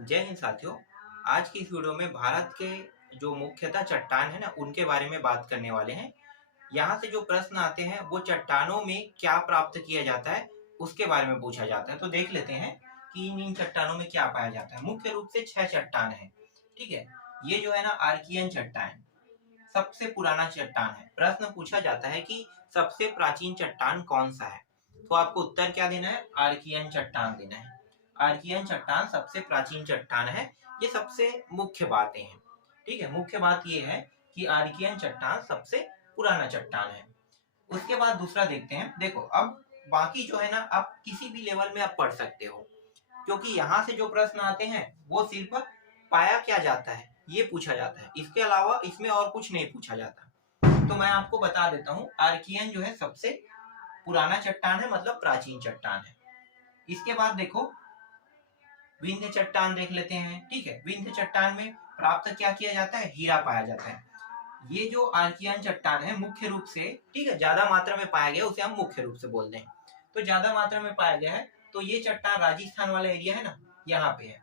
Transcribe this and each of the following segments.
जय हिंद साथियों। आज की इस वीडियो में भारत के जो मुख्यतः चट्टान है ना उनके बारे में बात करने वाले हैं। यहाँ से जो प्रश्न आते हैं वो चट्टानों में क्या प्राप्त किया जाता है उसके बारे में पूछा जाता है। तो देख लेते हैं कि इन चट्टानों में क्या पाया जाता है। मुख्य रूप से 6 चट्टान है। ठीक है, ये जो है ना आर्कियन चट्टान सबसे पुराना चट्टान है। प्रश्न पूछा जाता है कि सबसे प्राचीन चट्टान कौन सा है, तो आपको उत्तर क्या देना है, आर्कियन चट्टान देना है। आर्कियन चट्टान सबसे प्राचीन चट्टान है। ये सबसे मुख्य बातें हैं। ठीक है, मुख्य बात ये है कि आर्कियन चट्टान सबसे पुराना चट्टान है। उसके बाद दूसरा देखते हैं। देखो अब बाकी जो है ना आप किसी भी लेवल में आप पढ़ सकते हो, क्योंकि यहाँ से जो प्रश्न आते हैं वो सिर्फ पाया क्या जाता है ये पूछा जाता है। इसके अलावा इसमें और कुछ नहीं पूछा जाता। तो मैं आपको बता देता हूँ, आर्कियन जो है सबसे पुराना चट्टान है, मतलब प्राचीन चट्टान है। इसके बाद देखो विंध्य चट्टान देख लेते हैं। ठीक है, विंध्य चट्टान में प्राप्त क्या किया जाता है, हीरा पाया जाता है। ये जो आर्कियन चट्टान है मुख्य रूप से, ठीक है, ज्यादा मात्रा में पाया गया उसे हम मुख्य रूप से बोलते हैं। तो ज्यादा मात्रा में पाया गया है तो ये चट्टान राजस्थान वाला एरिया है ना, यहाँ पे है।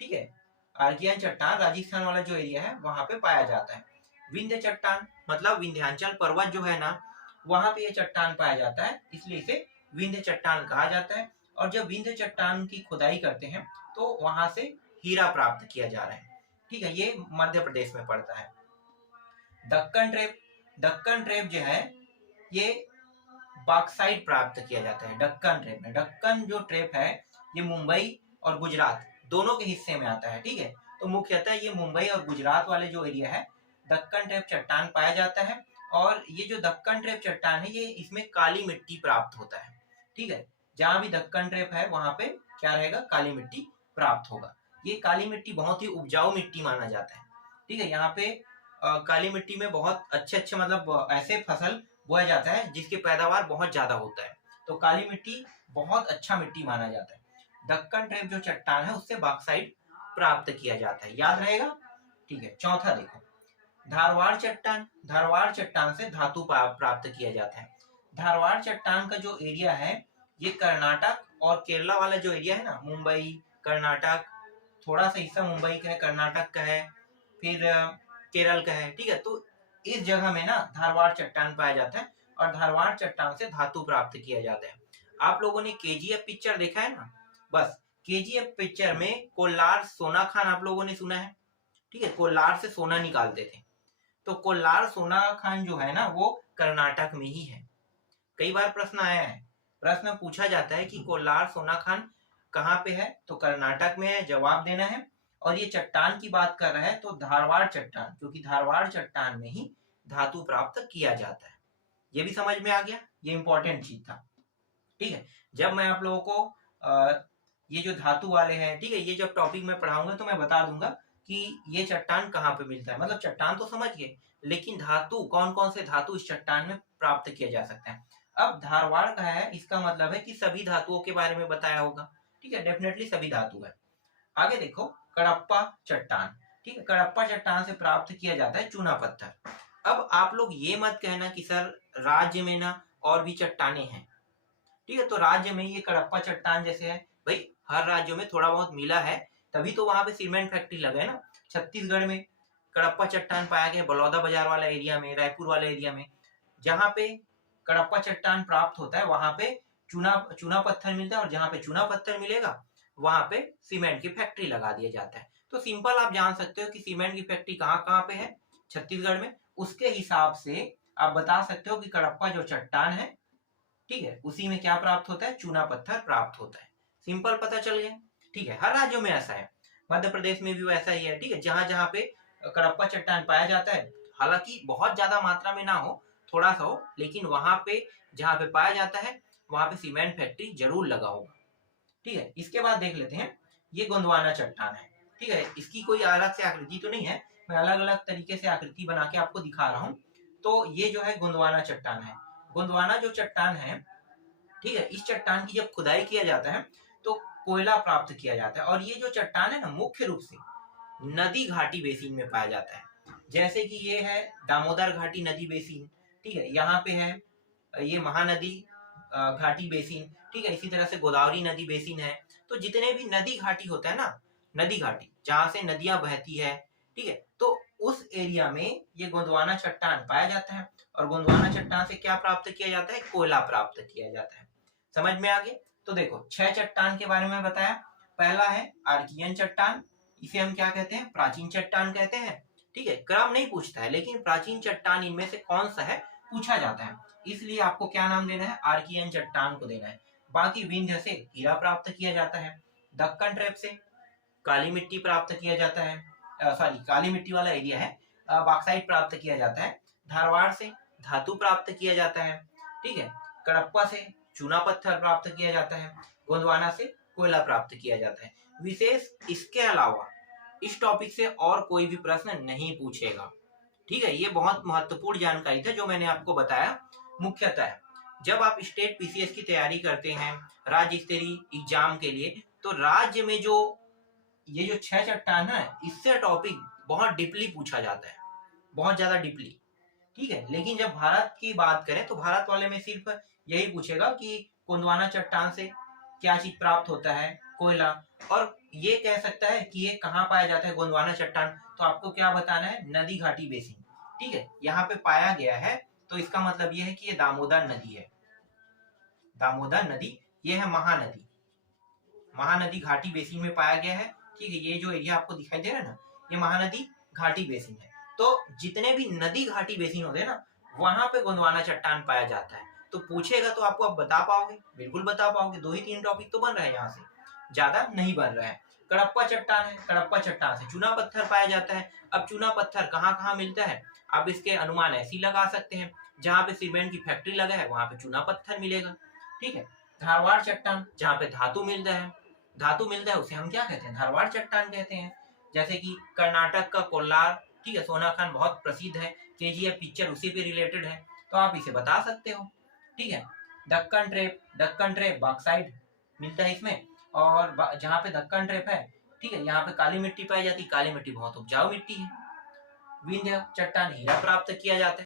ठीक है, आर्कियन चट्टान राजस्थान वाला जो एरिया है वहां पे पाया जाता है। विंध्य चट्टान मतलब विंध्याचल पर्वत जो है ना वहां पे ये चट्टान पाया जाता है, इसलिए इसे विंध्य चट्टान कहा जाता है। और जब विंध्य चट्टान की खुदाई करते हैं तो वहां से हीरा प्राप्त किया जा रहा है। ठीक है, ये मध्य प्रदेश में पड़ता है। दक्कन ट्रेप जो है ये बॉक्साइट प्राप्त किया जाता है। दक्कन ट्रेप में, दक्कन जो ट्रेप है ये मुंबई और गुजरात दोनों के हिस्से में आता है। ठीक है, तो मुख्यतः ये मुंबई और गुजरात वाले जो एरिया है दक्कन ट्रेप चट्टान पाया जाता है। और ये जो दक्कन ट्रेप चट्टान है ये इसमें काली मिट्टी प्राप्त होता है। ठीक है, जहां भी दक्कन ट्रेप है वहां पे क्या रहेगा, काली मिट्टी प्राप्त होगा। ये काली मिट्टी बहुत ही उपजाऊ मिट्टी माना जाता है। ठीक है, यहाँ पे काली मिट्टी में बहुत अच्छे अच्छे मतलब ऐसे फसल बोया जाता है जिसकी पैदावार बहुत ज्यादा होता है। तो काली मिट्टी बहुत अच्छा मिट्टी माना जाता है। दक्कन ट्रेप जो चट्टान है उससे बॉक्साइट प्राप्त किया जाता है, याद रहेगा। ठीक है, चौथा देखो धारवाड़ चट्टान। धारवाड़ चट्टान से धातु प्राप्त किया जाता है। धारवाड़ चट्टान का जो एरिया है ये कर्नाटक और केरला वाला जो एरिया है ना, मुंबई कर्नाटक, थोड़ा सा हिस्सा मुंबई का है, कर्नाटक का है, फिर केरल का है। ठीक है, तो इस जगह में ना धारवाड़ चट्टान पाया जाता है और धारवाड़ चट्टान से धातु प्राप्त किया जाता है। आप लोगों ने केजीएफ पिक्चर देखा है ना, बस केजीएफ पिक्चर में कोल्लार सोना खान आप लोगों ने सुना है। ठीक है, कोल्लार से सोना निकालते थे। तो कोल्लार सोना खान जो है ना वो कर्नाटक में ही है। कई बार प्रश्न आया है, प्रश्न पूछा जाता है कि कोल्लार सोना खान कहाँ पे है, तो कर्नाटक में है, जवाब देना है। और ये चट्टान की बात कर रहा है तो धारवाड़ चट्टान, क्योंकि धारवाड़ चट्टान में ही धातु प्राप्त किया जाता है। ये भी समझ में आ गया, ये इंपॉर्टेंट चीज था। ठीक है, जब मैं आप लोगों को ये जो धातु वाले हैं, ठीक है, ये जब टॉपिक में पढ़ाऊंगा तो मैं बता दूंगा कि ये चट्टान कहाँ पे मिलता है। मतलब चट्टान तो समझ गए, लेकिन धातु कौन कौन से धातु इस चट्टान में प्राप्त किया जा सकता है। अब धारवाड़ का है, इसका मतलब है कि सभी धातुओं के बारे में बताया होगा। ठीक है, डेफिनेटली सभी धातु है। आगे देखो कडप्पा चट्टान। ठीक है, कडप्पा चट्टान से प्राप्त किया जाता है चूना पत्थर। अब आप लोग ये मत कहना कि सर राज्य में ना और भी चट्टाने हैं। ठीक है, तो राज्य में ये कडप्पा चट्टान जैसे है, भाई हर राज्यों में थोड़ा बहुत मिला है, तभी तो वहां पे सीमेंट फैक्ट्री लगा है ना। छत्तीसगढ़ में कडप्पा चट्टान पाया गया, बलौदा बाजार वाला एरिया में, रायपुर वाले एरिया में। जहां पे कडप्पा चट्टान प्राप्त होता है वहां पे चूना पत्थर मिलता है, और जहां पे चूना पत्थर मिलेगा वहां पे सीमेंट की फैक्ट्री लगा दिया जाता है। तो सिंपल आप जान सकते हो कि सीमेंट की फैक्ट्री कहाँ कहाँ पे है, छत्तीसगढ़ में। उसके हिसाब से आप बता सकते हो कि कडप्पा जो चट्टान है, ठीक है, उसी में क्या प्राप्त होता है, चूना पत्थर प्राप्त होता है। सिंपल पता चल गया। ठीक है, हर राज्यों में ऐसा है, मध्य प्रदेश में भी वैसा ही है। ठीक है, जहां जहां पे कडप्पा चट्टान पाया जाता है, हालांकि बहुत ज्यादा मात्रा में ना हो, थोड़ा सा हो, लेकिन वहां पे जहां पे पाया जाता है वहां पे सीमेंट फैक्ट्री जरूर लगा होगा। ठीक है, इसके बाद देख लेते हैं ये गोंदवाना चट्टान है। ठीक है, इसकी कोई अलग से आकृति तो नहीं है, मैं अलग अलग तरीके से आकृति बना के आपको दिखा रहा हूँ। तो ये जो है गोंदवाना चट्टान है। गोंदवाना जो चट्टान है, ठीक है, इस चट्टान की जब खुदाई किया जाता है तो कोयला प्राप्त किया जाता है। और ये जो चट्टान है ना मुख्य रूप से नदी घाटी बेसिन में पाया जाता है। जैसे कि ये है दामोदर घाटी नदी बेसिन, ठीक है, यहाँ पे है ये महानदी घाटी बेसिन। ठीक है, इसी तरह से गोदावरी नदी बेसिन है। तो जितने भी नदी घाटी होता है ना, नदी घाटी जहां से नदियां बहती है, ठीक है, तो उस एरिया में ये गोंडवाना चट्टान पाया जाता है। और गोंडवाना चट्टान से क्या प्राप्त किया जाता है? कोयला प्राप्त किया जाता है। समझ में आ गया? तो देखो 6 चट्टान के बारे में बताया। पहला है आर्कियन चट्टान, इसे हम क्या कहते हैं? प्राचीन चट्टान कहते हैं। ठीक है, क्रम नहीं पूछता है, लेकिन प्राचीन चट्टान इनमें से कौन सा है पूछा जाता है, इसलिए आपको क्या नाम देना है? आर्कियन चट्टान को देना है। बाकी विंध्य से हीरा प्राप्त किया जाता है, दक्कन ट्रैप से काली मिट्टी प्राप्त किया जाता है, सॉरी काली मिट्टी वाला एरिया है, बॉक्साइट प्राप्त किया जाता है, धारवाड़ से धातु प्राप्त किया जाता है, ठीक है, कडप्पा से चूना पत्थर प्राप्त किया जाता है, गोंडवाना से कोयला प्राप्त किया जाता है। विशेष इसके अलावा इस टॉपिक से और कोई भी प्रश्न नहीं पूछेगा। ठीक है, ये बहुत महत्वपूर्ण जानकारी था जो मैंने आपको बताया। मुख्यतः जब आप स्टेट पीसीएस की तैयारी करते हैं राज्य स्तरीय एग्जाम के लिए, तो राज्य में जो ये जो 6 चट्टान है इससे टॉपिक बहुत डीपली पूछा जाता है, बहुत ज्यादा डीपली। ठीक है, लेकिन जब भारत की बात करें तो भारत वाले में सिर्फ यही पूछेगा कि गोंडवाना चट्टान से क्या चीज प्राप्त होता है? कोयला। और ये कह सकता है कि ये कहाँ पाया जाता है गोंडवाना चट्टान, तो आपको क्या बताना है? नदी घाटी बेसिन। ठीक है, यहाँ पे पाया गया है, तो इसका मतलब ये है कि ये दामोदर नदी है। दामोदर नदी, ये है महानदी, महानदी घाटी बेसिन में पाया गया है। ठीक है, ये जो एरिया आपको दिखाई दे रहा है ना, ये महानदी घाटी बेसिन है। तो जितने भी नदी घाटी बेसिन होते हैं ना, वहां पे गोंडवाना चट्टान पाया जाता है। तो पूछेगा तो आपको आप बता पाओगे? बिल्कुल बता पाओगे। 2 ही 3 टॉपिक तो बन रहे हैं यहाँ से, ज्यादा नहीं बन रहा है। कडप्पा चट्टान है, कडप्पा चट्टान से चूना पत्थर पाया जाता है। अब चूना पत्थर कहाँ कहाँ मिलता है, आप इसके अनुमान ऐसे ही लगा सकते हैं, जहाँ पे सीमेंट की फैक्ट्री लगा है वहां पे चूना पत्थर मिलेगा। ठीक है, धारवाड़ चट्टान जहाँ पे धातु मिलता है, धातु मिलता है उसे हम क्या कहते हैं? धारवाड़ चट्टान कहते हैं। जैसे कि कर्नाटक का कोल्लार, ठीक है, सोना खान बहुत प्रसिद्ध है, केजीएफ पिक्चर उसी पे रिलेटेड है, तो आप इसे बता सकते हो। ठीक है, Deccan trap, Deccan trap bauxite मिलता है इसमें, और जहाँ पे दक्कन ट्रेप है, ठीक है, यहाँ पे काली मिट्टी पाई जाती है, काली मिट्टी बहुत उपजाऊ मिट्टी है। विंध्य चट्टान हीरा प्राप्त किया जाता है।